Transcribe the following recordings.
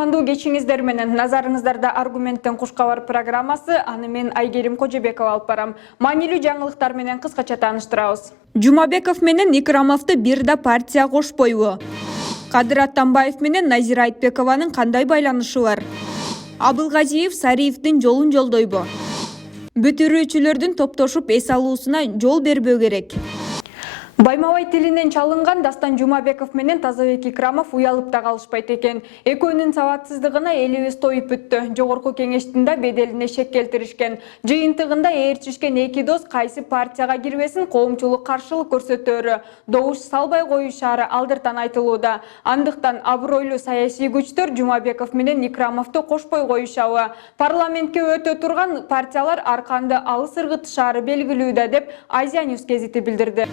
Кутмандуу кечиңиздер менен назарыңыздарда аргументтен кушкабар программасы, аны мен Айгерим Кожобекова алып барам. Маанилүү жаңылыктар менен кыскача тааныштырабыз. Жумабеков менен Икрамовду бир да партия кошпойбу? Кадыр Атамбаев менен Назира Айтбекованын кандай байланышы бар? Абылгазиев Сариевдин жолун жолдойбу? Бүтүрүүчүлөрдүн топтошуп эс алуусуна жол бербөө керек. Баймабай тилинен чалынган Дастан Жумабеков менен Тазабек Икрамов уялып да калышпайт экен. Экөөнүн сабатсыздыгына элибиз тоюп бүттү. Жогорку кеңештин да беделине шек келтиришкен. Жыйынтыгында ээрчишкен эки дос кайсы партияга кирбесин коомчулук каршылык көрсөтөөрү, добуш салбай коюшаары алдыртан айтылууда. Андыктан абройлуу саясий күчтөр Жумабеков менен Икрамовду кошпой коюшабы. Парламентке өтө турган партиялар арканды алыс ыргытышаары белгилүүдө деп Азия Ньюс гезити билдирди.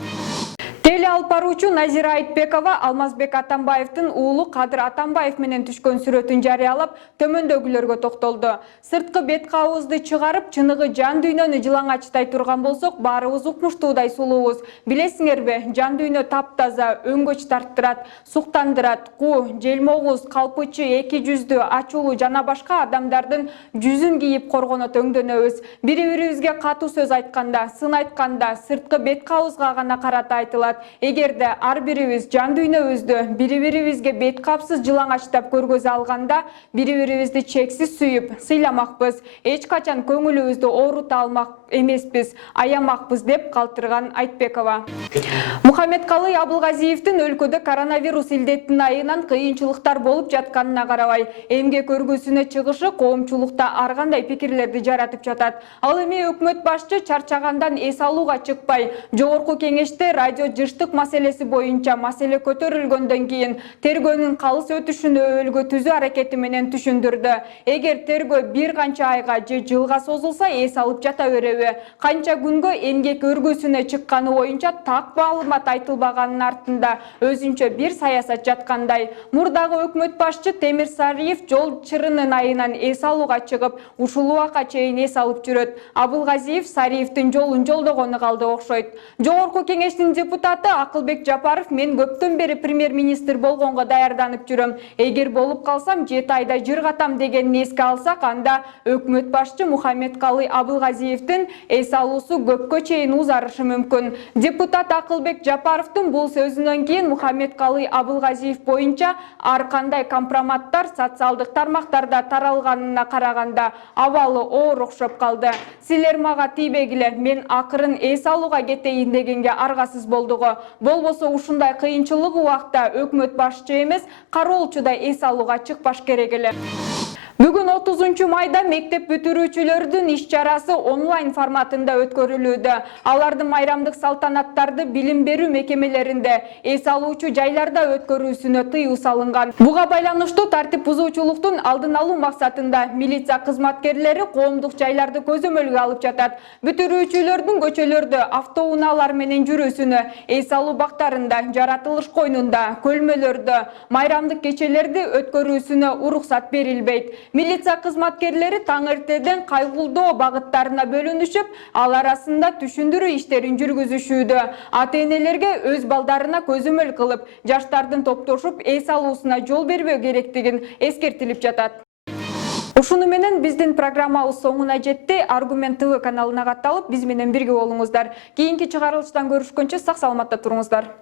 Теле алып баруучу Назира Айтбекова Алмазбек Атамбаевдин уулу Кадыр Атамбаев менен түшкөн сүрөтүн жарыялап, төмөндөгүлөргө токтолду. Сырткы бет кабызды чыгарып, чыныгы жан дүйнөнү жылаңачтай турган болсок, баарыбыз укмуштуудай сулуубуз. Билесиңерби, жан дүйнө таптаза, өңгөч тарттырат, суктандырат, желмогуз, калпычы, эки жүздүү, ачуулуу жана башка адамдардын жүзүн кийип коргонот өңдөнөбүз. Бири-бирибизге катуу сөз айтканда, сын айтканда, сырткы бет кабызга гана карата айтылат. Эгерде ар бирибиз жан дүйнөбүздү бири-бирибизге бет капсыз жылаңачтап көргөзө алганда, бири-бирибизди чексиз сүйүп, сыйламакпыз, эч качан көңүлүбүздү оорута алмак эмеспиз, аямакпыз деп калтырган Айтбекова. Мухаммедкалый Абылгазиевдин өлкөдө коронавирус илдеттин айынан кыйынчылыктар болуп жатканына карабай, эмгек өргүсүнө чыгышы коомчулукта ар кандай пикирлерди жаратып жатат. Ал эми өкмөт башчы чарчагандан эс алууга чыкпай, жогорку кеңеште радио жыштык маселеси боюнча маселе көтөрүлгөндөн кийин тергөөнүн калыс өтүшүн өбөлгө түзүү аракети менен түшүндүрдү. Эгер тергөө бир канча айга же жылга созулса, эс алып жата береби. Канча күнгө эмгек өргүсүнө чыкканы боюнча так маалымат айтылбаганын артында өзүнчө бир саясат жаткандай. Мурдагы өкмөт башчы Темир Сариев жол чырынын айынан эс алууга чыгып, ушул убакка чейин эс алып жүрөт. Абылгазиев Сариевдин жолун жолдогону калды окшойт. Жогорку кеңештин депутаты Акылбек Жапаров: мен көптөн бери премьер-министр болгонго даярданып жүрөм. Эгер болуп калсам 7 айда жыргатам дегенин эске алсак, анда өкмөт башчы Мухаммедкалый Абылгазиевдин эс алуусу көпкө чейин узарышы мүмкүн. Депутат Акылбек Жапаровдун бул сөзүнөн кийин Мухаммедкалый Абылгазиев боюнча ар кандай компроматтар социалдык тармактарда таралганына караганда абалы оор окшоп калды. Силер мага тийбегиле, мен акырын эс алууга кетейин дегенге аргасыз болдуго. Болбосо ушундай кыйынчылык убакта өкмөт башчы эмес, кароолчу да эс алууга чыкпаш керек эле. Бүгүн 30 майда мектеп бүтүрүүчүлөрдүн иш-чарасы онлайн форматында өткөрүлүүдө. Алардын майрамдык салтанаттарды билим берүү мекемелеринде, эс алуучу жайларда өткөрүүсүнө тыюу салынган. Буга байланыштуу тартип бузуучулуктун алдын алуу максатында милиция кызматкерлери коомдук жайларды көзөмөлгө алып жатат. Бүтүрүүчүлөрдүн көчөлөрдө автоунаалар менен жүрүүсүнө, эс алуу бактарында, жаратылыш койнунда, көлмөлөрдө майрамдык кечелерди өткөрүүсүнө уруксат берилбейт. Милиция кызматкерлери таң эртеден кайгылдоо багыттарына бөлүнүшүп, ал арасында түшүндүрүү иштерин жүргүзүшүүдө. Ата-энелерге өз балдарына көзөмөл кылып, жаштардын топтошуп эс алуусуна жол бербөө керектигин эскертилип жатат. Ушуну менен биздин программабыз соңуна жетти. Аргумент ТВ каналына катталып, биз менен бирге болуңуздар. Кийинки чыгарылыштан көрүшкөнчө сак саламатта туруңуздар.